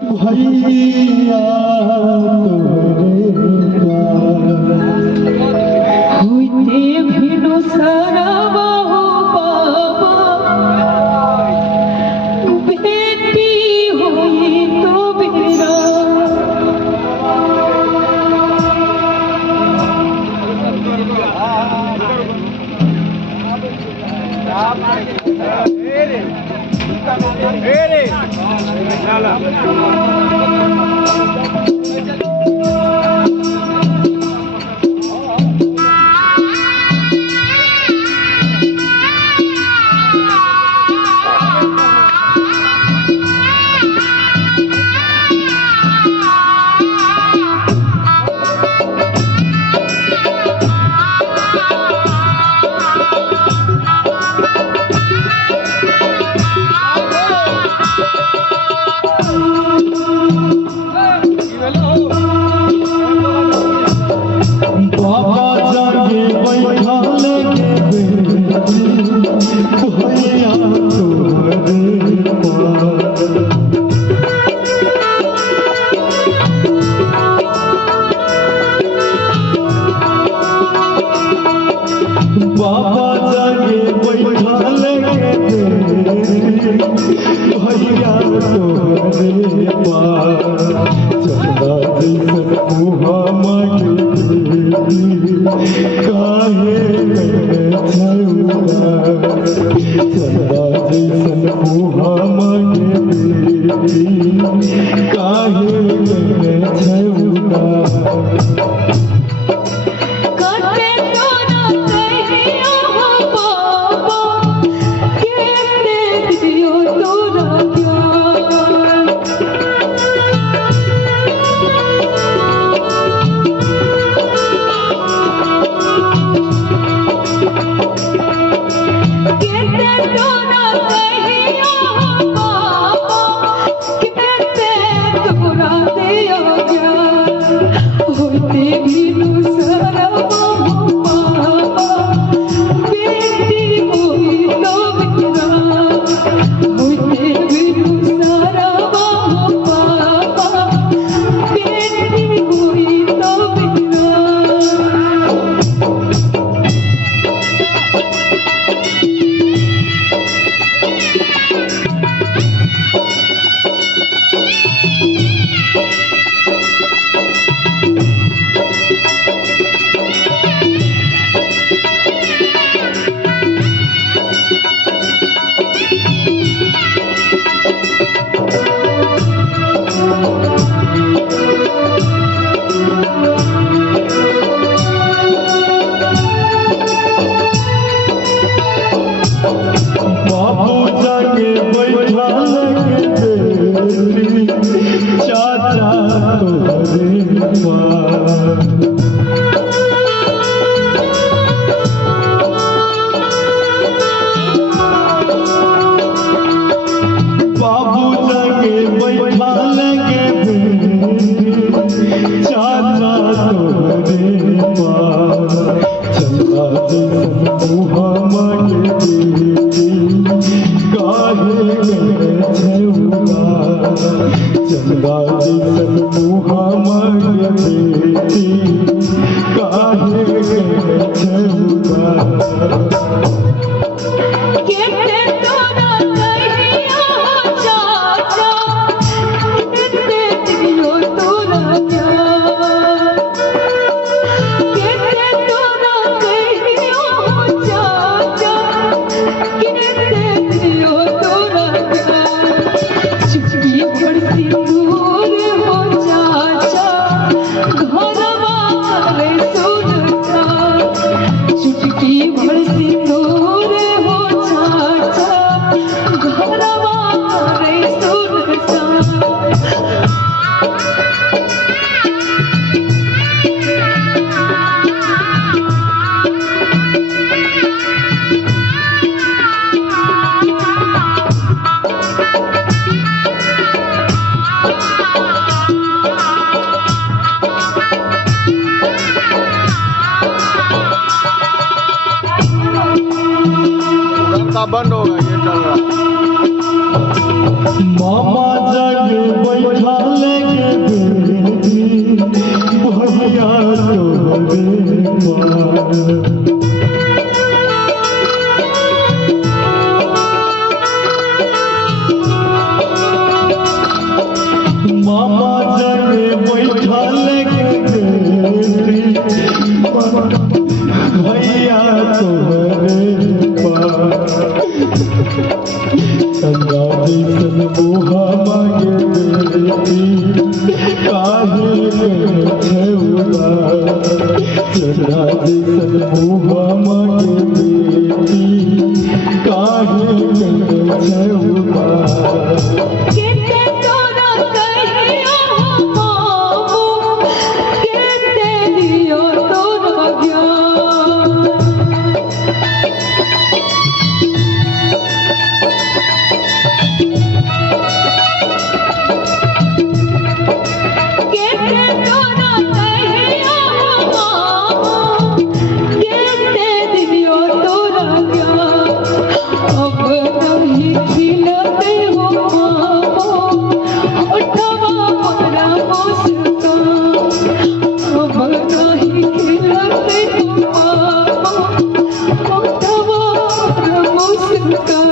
भैया होते भिनो सरवा हो बाबा बेटी होई तो बेरा मामा जगे बैठा भैया तोहरे चंदा जैसन मोहा मांगे बेटी काहे छेउला चंदा जैसन मोहा मांगे बेटी काहे छेउला केते तोरा कहियो बाबू केते दियो तोरा ज्ञान केते तोरा कहियो बाबू केते दियो तोरा ज्ञान अब नहीं खिलते हो उठवा परा मुस्कान अब नहीं खिलते हो उठवा परा मुस्कान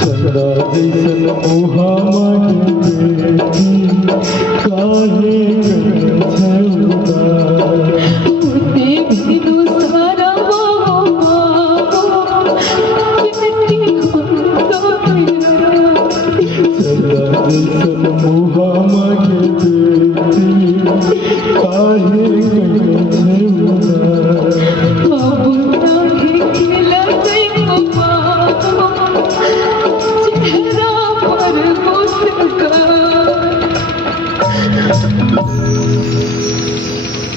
चंदा जैसन मोहा मांगे बेटी काहे छेउला उते बिनु सारा कितनी खुद मेरा चंदा जैसन मोहा मांगे बेटी काहे छेउला अब नहीं खिलते हो चेहरा पर मुस्कान